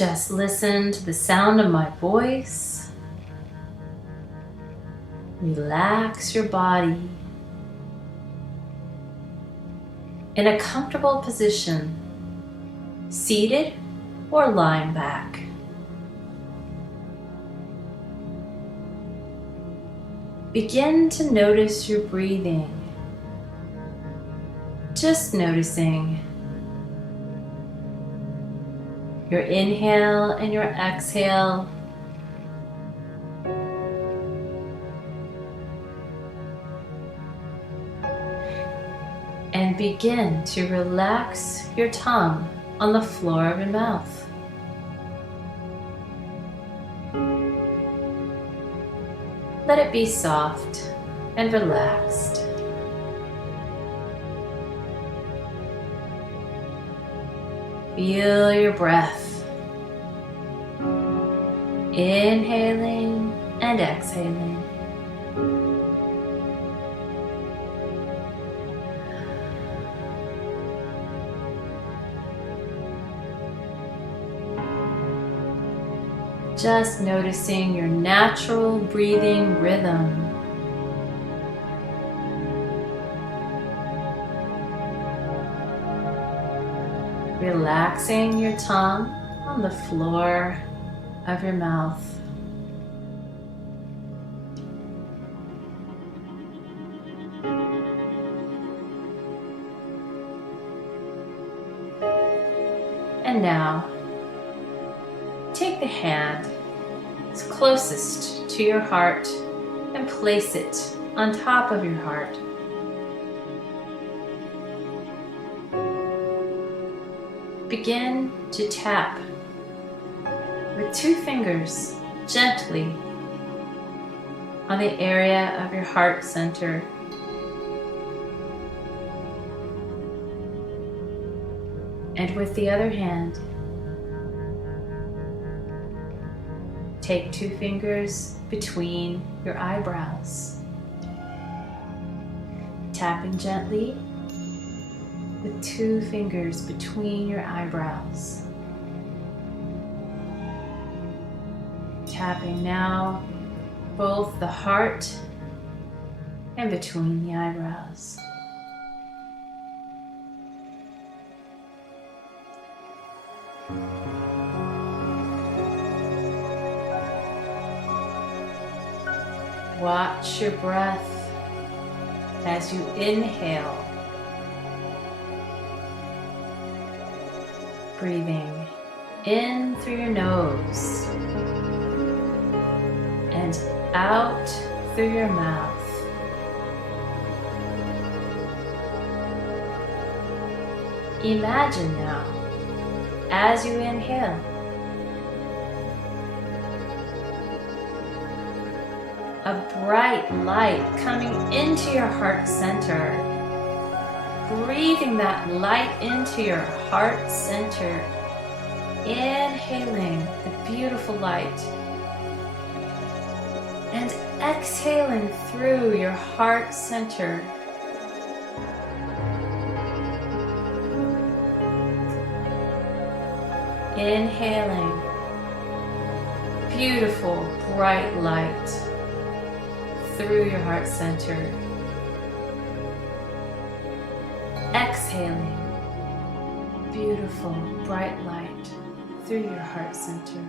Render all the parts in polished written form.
Just listen to the sound of my voice. Relax your body in a comfortable position, seated or lying back. Begin to notice your breathing. Just noticing your inhale and your exhale. And begin to relax your tongue on the floor of your mouth. Let it be soft and relaxed. Feel your breath, inhaling and exhaling. Just noticing your natural breathing rhythm. Relaxing your tongue on the floor of your mouth. And now, take the hand that's closest to your heart and place it on top of your heart. Begin to tap with 2 fingers gently on the area of your heart center. And with the other hand, take 2 fingers between your eyebrows, tapping gently with 2 fingers between your eyebrows. Tapping now both the heart and between the eyebrows. Watch your breath as you inhale, breathing in through your nose and out through your mouth. Imagine now, as you inhale, a bright light coming into your heart center. Breathing that light into your heart center. Inhaling the beautiful light. And exhaling through your heart center. Inhaling beautiful bright light through your heart center. Exhaling beautiful bright light through your heart center.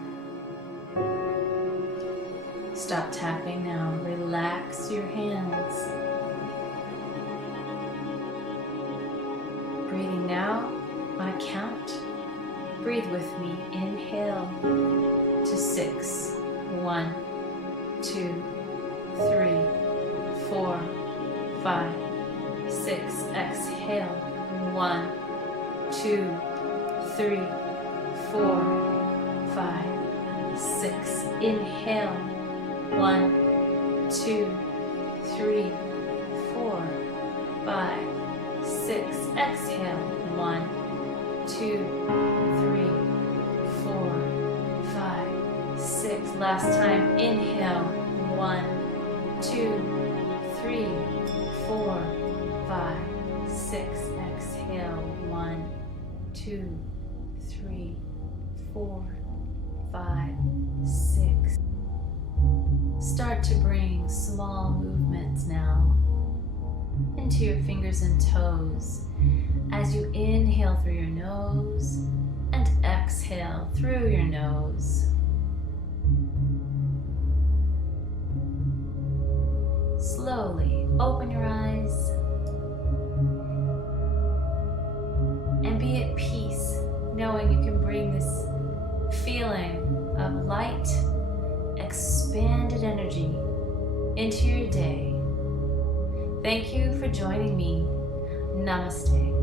Stop tapping now. Relax your hands. Breathing now on a count. Breathe with me. Inhale to 6. 1, 2, 3, 4, 5, 6. Exhale. 1, 2, 3, 4, 5, 6. Inhale. 1, 2, 3, 4, 5, 6. Exhale. 1, 2, 3, 4, 5, 6. Last time. Inhale. 1, 2, 3, 4, 5, 6. Exhale. 1, 2, 3, 4, 5, 6. Start to bring small movements now into your fingers and toes as you inhale through your nose and exhale through your nose. Slowly open your eyes and be at peace, knowing you can bring this feeling of light, expanded energy into your day. Thank you for joining me. Namaste.